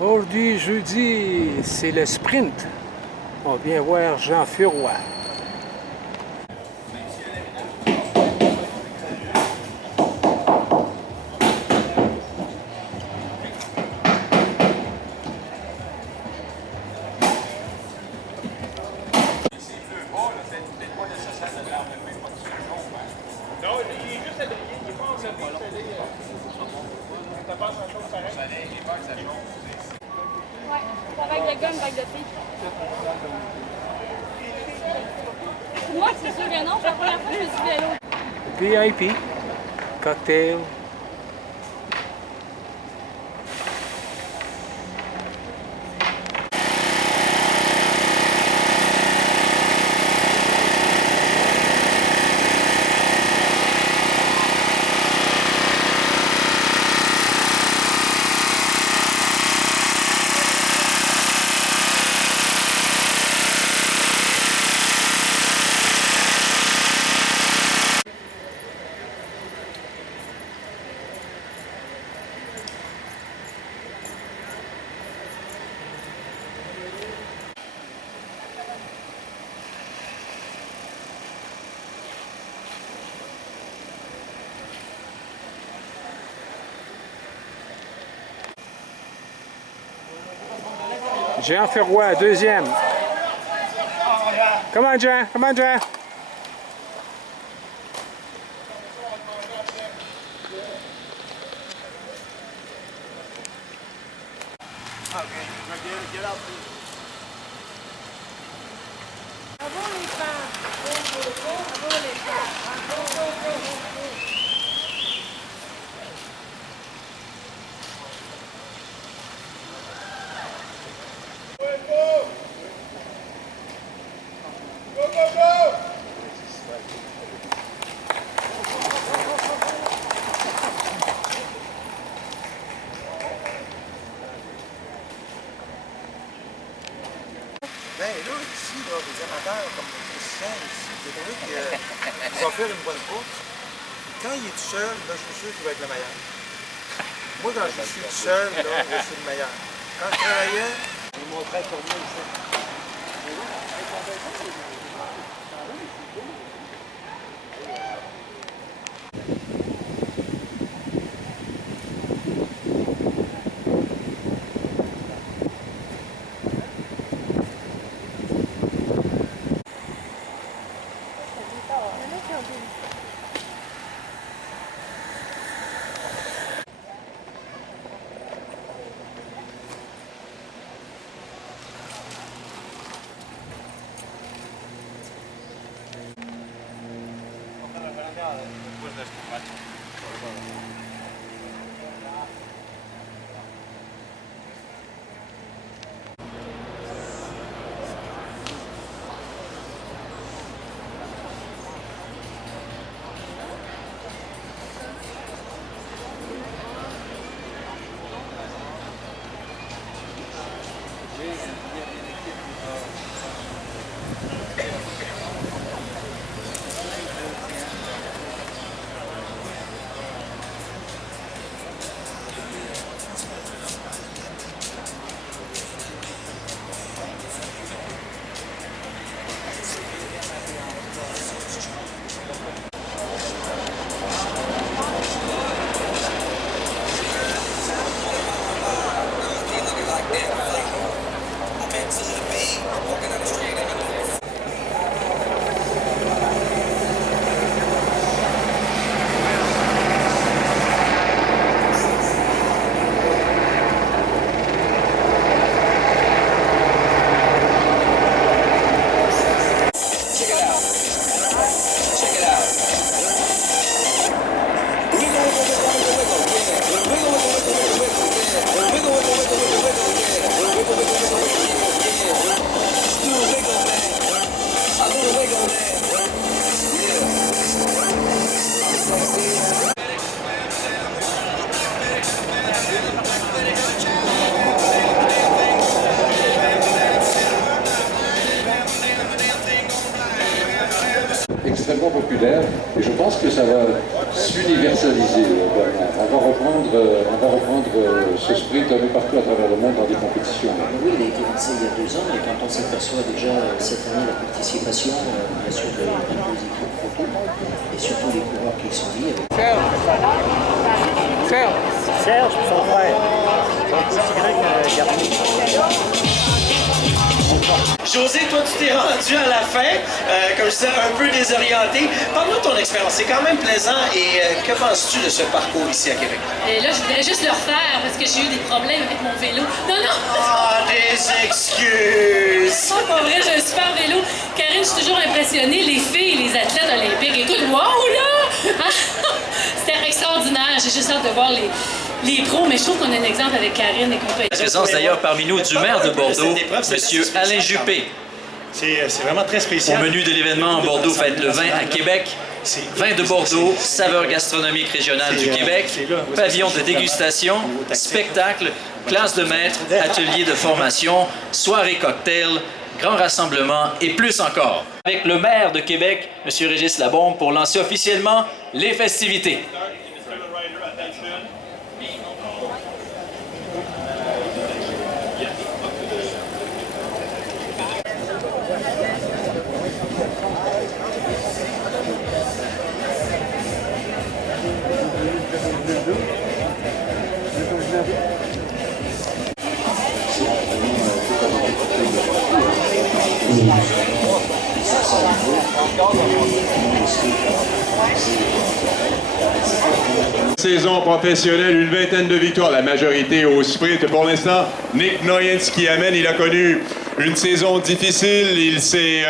Aujourd'hui, jeudi, c'est le sprint. On vient voir Jean Furoy. Ouais, pas avec le gars, une bague de thé. Moi, c'est sûr que non, c'est la première fois que je me suis vélo. VIP, cocktail. Jean Furoy, deuxième. Come on, Jean. Come on, Jean. Ben là, ici, là, les amateurs comme Christian ici, j'ai trouvé qu'il va faire une bonne course. Quand il est tout seul, là, je suis sûr qu'il va être le meilleur. Moi, quand je suis tout seul, là, je suis le meilleur. Quand je travaillais, il montrait pour moi ici. extrêmement populaire et je pense que ça va s'universaliser, Bernard. On va reprendre ce sprint un peu partout à travers le monde dans des compétitions. Oui, il a été lancé il y a 2 ans et quand on s'aperçoit déjà cette année la participation, bien sûr, de 22 équipes photo et surtout les coureurs qui sont liés avec... Serge, son frère. Son petit garçon. José, toi, tu t'es rendu à la fin, comme je disais, un peu désorienté. Parle-nous de ton expérience. C'est quand même plaisant. Et que penses-tu de ce parcours ici à Québec? Et là, je voudrais juste le refaire parce que j'ai eu des problèmes avec mon vélo. Non, non! Ah, des excuses! C'est pas vrai, j'ai un super vélo. Karine, je suis toujours impressionnée. Les filles, les athlètes olympiques. Écoute, wow, là! C'était extraordinaire. J'ai juste hâte de voir les pros, mais je trouve qu'on a un exemple avec Karine et compagnie. La présence d'ailleurs parmi nous du maire de Bordeaux, M. Alain Juppé. C'est vraiment très spécial. Au menu de l'événement, Bordeaux fête le vin à Québec. Vin de Bordeaux, saveur gastronomique régionale du Québec, pavillon de dégustation, spectacle, classe de maître, atelier de formation, soirée cocktail, grand rassemblement et plus encore. Avec le maire de Québec, M. Régis Labombe, pour lancer officiellement les festivités. Saison professionnelle, une vingtaine de victoires, la majorité au sprint. Pour l'instant, Nick Noyens qui amène, il a connu une saison difficile, il s'est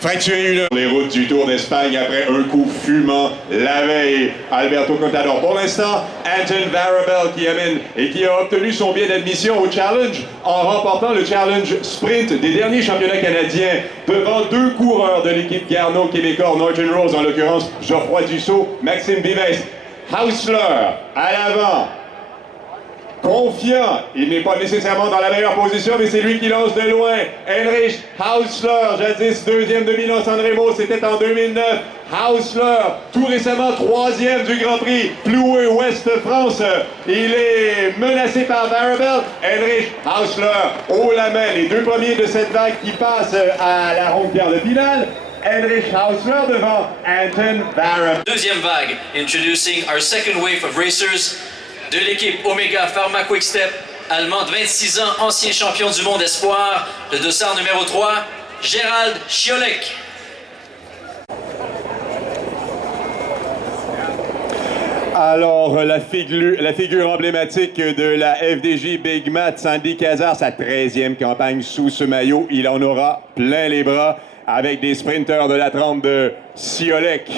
fracturé les routes du Tour d'Espagne après un coup fumant la veille. Alberto Contador. Pour l'instant, Anton Varabel qui amène et qui a obtenu son billet d'admission au Challenge en remportant le Challenge Sprint des derniers championnats canadiens devant 2 coureurs de l'équipe Garneau québécois, Norton Rose en l'occurrence, Geoffroy Dussault, Maxime Vives. Hausler à l'avant, confiant, il n'est pas nécessairement dans la meilleure position, mais c'est lui qui lance de loin. Heinrich Hausler, jadis 2e de Milan-San Remo, c'était en 2009. Hausler, tout récemment 3e du Grand Prix Ploué Ouest France. Il est menacé par Varabel. Heinrich Hausler, haut la main, les 2 premiers de cette vague qui passent à la ronde quart de finale. Heinrich Hausler devant Anton Varabel. Deuxième vague, introducing our second wave of racers de l'équipe Omega Pharma Quick-Step, allemande, 26 ans, ancien champion du monde espoir, le dossard numéro 3, Gérald Chiolek. Alors, la figure emblématique de la FDJ Big Mat, Sandy Cazard, sa 13e campagne sous ce maillot, il en aura plein les bras avec des sprinteurs de la trempe de Ciolek,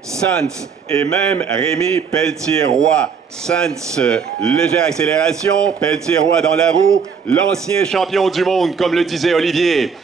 Sanz et même Rémi Pelletier-Roy. Sanz, légère accélération, Pelletier-Roy dans la roue, l'ancien champion du monde, comme le disait Olivier.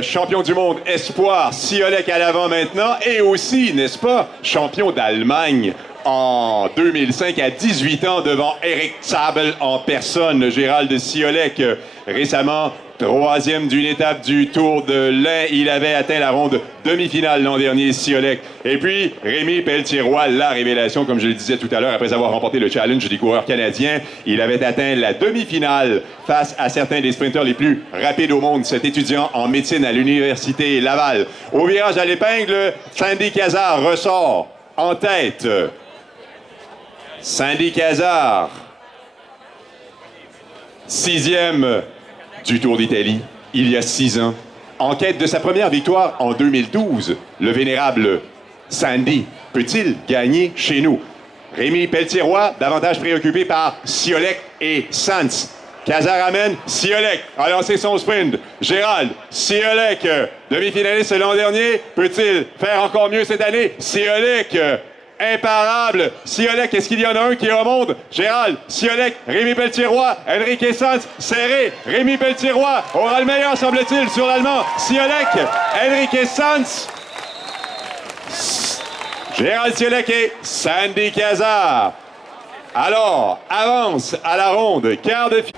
Champion du monde espoir, Ciolek à l'avant maintenant, et aussi, n'est-ce pas, champion d'Allemagne en 2005 à 18 ans devant Eric Zabel en personne. Gérald Ciolek, récemment 3e d'une étape du Tour de l'Ain. Il avait atteint la ronde demi-finale l'an dernier, Ciolek. Et puis, Rémi Pelletier-Roy, la révélation, comme je le disais tout à l'heure, après avoir remporté le challenge des coureurs canadiens. Il avait atteint la demi-finale face à certains des sprinteurs les plus rapides au monde. Cet étudiant en médecine à l'Université Laval. Au virage à l'épingle, Sandy Cazard ressort en tête. Sandy Cazard, 6e du Tour d'Italie, il y a 6 ans. En quête de sa première victoire en 2012, le vénérable Sandy peut-il gagner chez nous? Rémi Pelletier-Roy, davantage préoccupé par Ciolek et Sanz. Cazard amène, Ciolek a lancé son sprint. Gérald, Ciolek, demi-finaliste l'an dernier, peut-il faire encore mieux cette année? Ciolek, imparable. Ciolek, est-ce qu'il y en a un qui remonte? Gérald, Ciolek, Rémi Pelletier-Roy, Enrique Sanz, serré. Rémi Pelletier-Roy aura le meilleur, semble-t-il, sur l'Allemand. Ciolek, Enrique Sanz, Gérald Ciolek et Sandy Cazard. Alors, avance à la ronde, quart de finale.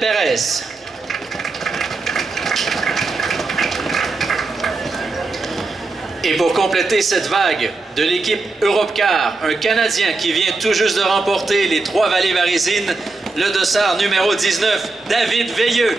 Perez. Et pour compléter cette vague de l'équipe Europcar, un Canadien qui vient tout juste de remporter les 3 vallées varisines, le dossard numéro 19, David Veilleux.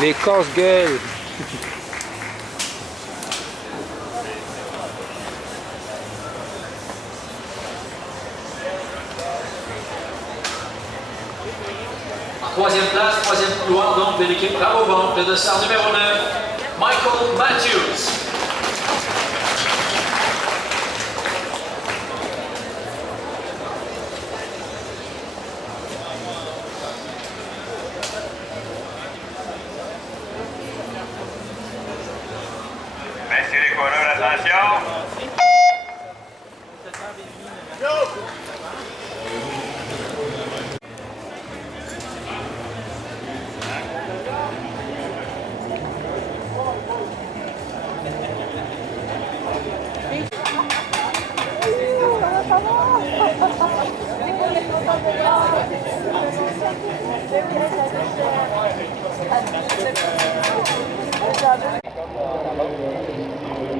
Les casse-gueules. Troisième place, troisième couloir donc de l'équipe Rabobank, le dossard numéro 9, Michael Matthews. Messieurs les coureurs, attention!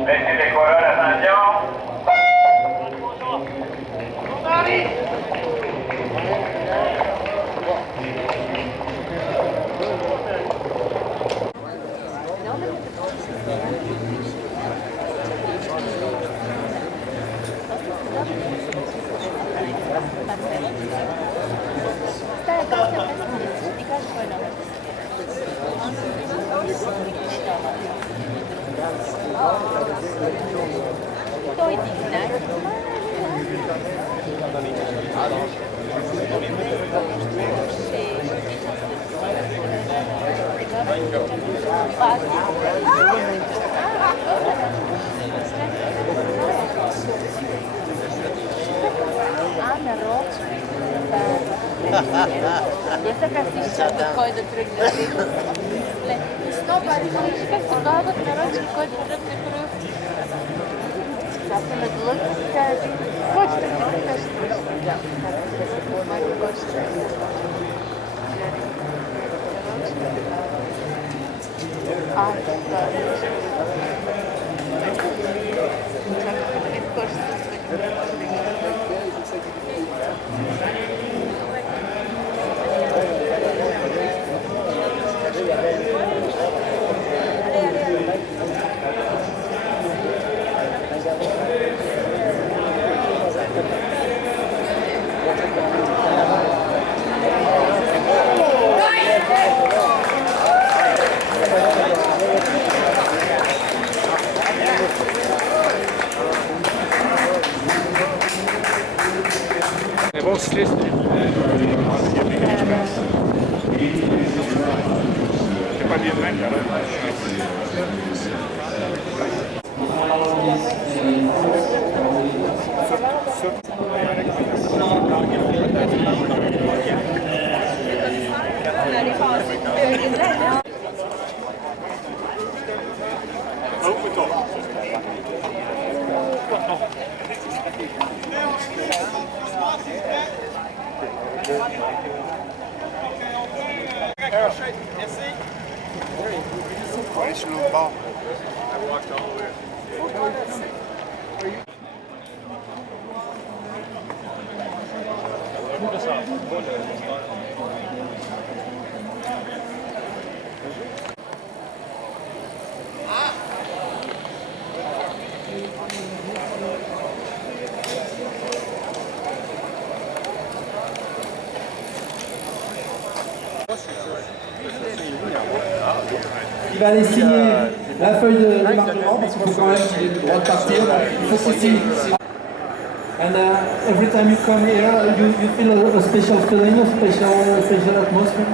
Messieurs les coureurs, attention! Esta картинка выходит регулярно. Снова как всегда, вот народ выходит регулярно. Запомнил логика. Вот что ты кажешь. Un bon cycliste. C'est pas bien même, quand même. raccroché. Merci. On va aller sur l'autre bord. Il va aller signer la feuille de démarquement parce qu'il faut quand même qu'il ait le droit de partir. Il faut qu'il signe. And every time you come here, you feel a special feeling, a special atmosphere.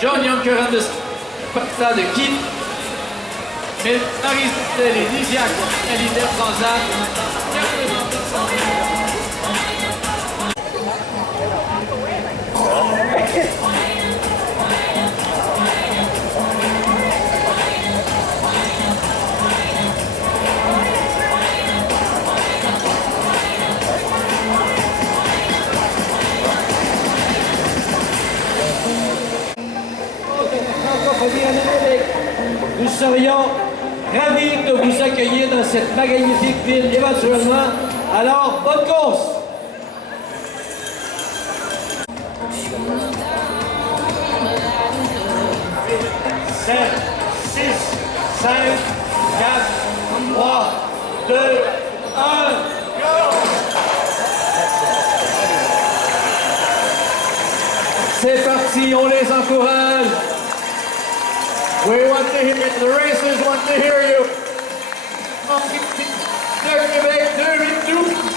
John Jonckeren de Stade quitte. Mais Marie-Stelle et Lysia à l'Intertransat. Nous serions ravis de vous accueillir dans cette magnifique ville éventuellement. Alors, bonne course! 7, 6, 5, 4, 3, 2, 1, go! C'est parti, on les encourage. We want to hear it. The racers want to hear you. De Québec 2012.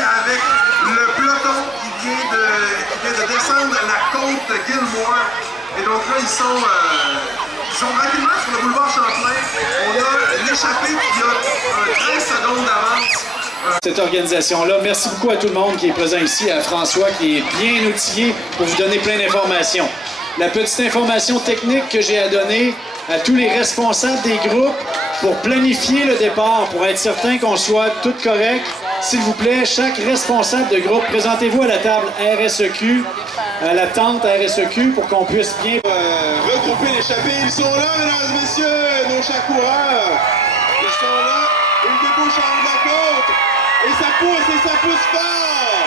avec le peloton qui vient de descendre la côte de Gilmore. Et donc là, ils sont rapidement sur le boulevard Champlain. On a l'échappée qui a 13 secondes d'avance. Cette organisation-là. Merci beaucoup à tout le monde qui est présent ici, à François qui est bien outillé pour vous donner plein d'informations. La petite information technique que j'ai à donner à tous les responsables des groupes pour planifier le départ, pour être certain qu'on soit tout correct. S'il vous plaît, chaque responsable de groupe, présentez-vous à la table RSEQ, à la tente RSEQ pour qu'on puisse bien regrouper l'échappée. Ils sont là, mesdames et messieurs, nos chers coureurs. Ils sont là, ils débouchent en haut de la côte. Et ça pousse fort.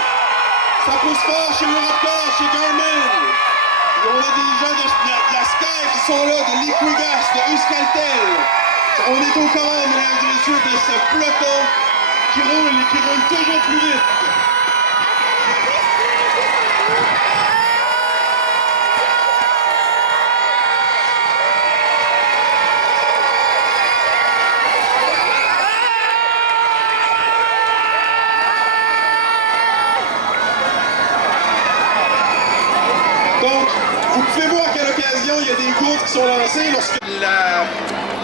Ça pousse fort chez Europcar, chez Garmin. Et on a des gens de la Sky qui sont là, de Liquigas, de Euskaltel. On est au courant, mesdames et messieurs, de ce peloton qui roule et qui roule toujours plus vite. Donc, vous pouvez voir qu'à l'occasion, il y a des courses qui sont lancées lorsque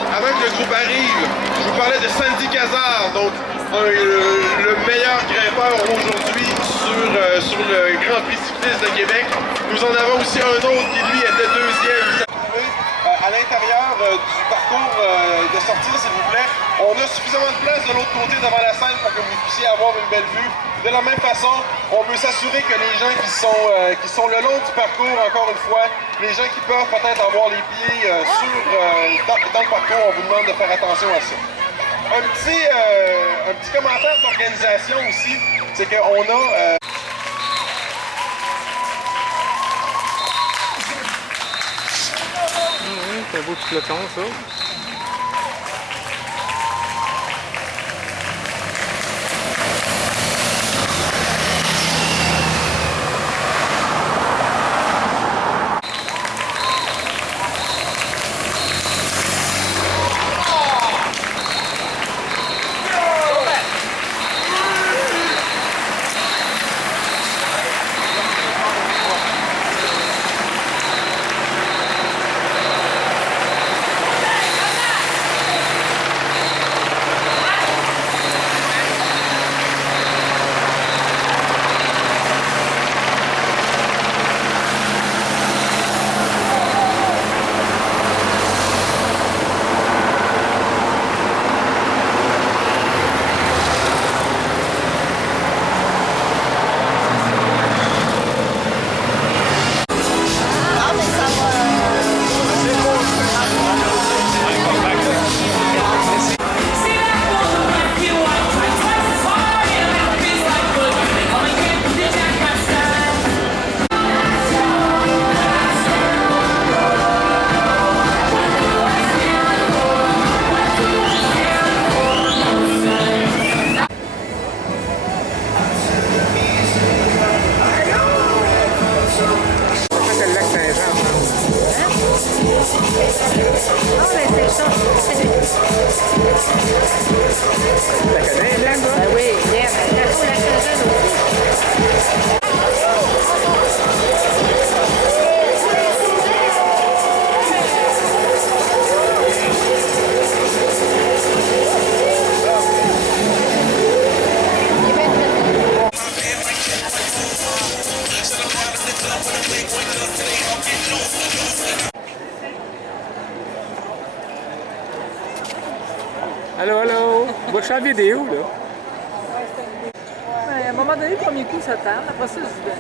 avant que le groupe arrive. Je vous parlais de Sandy Cazard, donc le meilleur grimpeur aujourd'hui sur le Grand Prix cycliste de Québec. Nous en avons aussi un autre qui, lui, était deuxième. À l'intérieur du parcours de sortie, s'il vous plaît, on a suffisamment de place de l'autre côté devant la scène pour que vous puissiez avoir une belle vue. De la même façon, on peut s'assurer que les gens qui sont le long du parcours, encore une fois, les gens qui peuvent peut-être avoir les pieds dans le parcours, on vous demande de faire attention à ça. Un petit commentaire d'organisation aussi, c'est qu'on a... C'est un beau petit peloton, ça. Allô? Moi, je suis en vidéo, là. Ben, à un moment donné, le premier coup, ça tarde. Après ça, je dis, ben,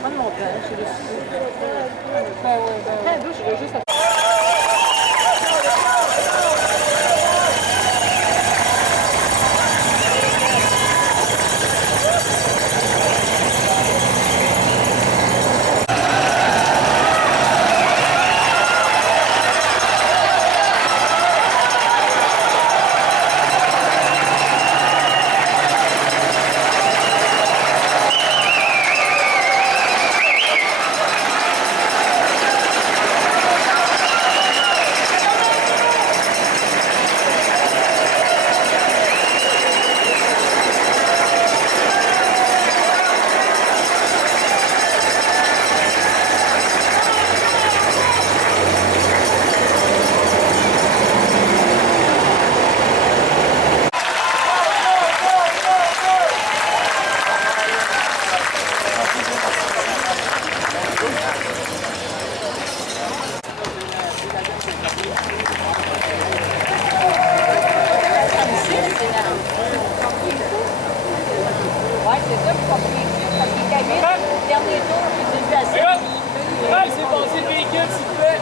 prendre mon temps, je suis je vais juste... Ouais, c'est ça, parce qu'il cabine, dernier tour, j'ai vu assez. Ouais, c'est passé le véhicule, s'il te plaît.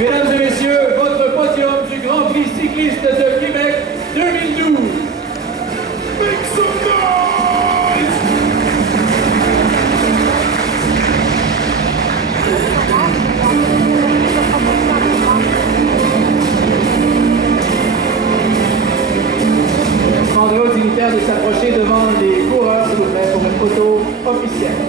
Mesdames et messieurs, votre podium du Grand Prix cycliste de Québec 2012. Make some noise! Je demanderai aux dignitaires de s'approcher devant les coureurs, s'il vous plaît, pour une photo officielle.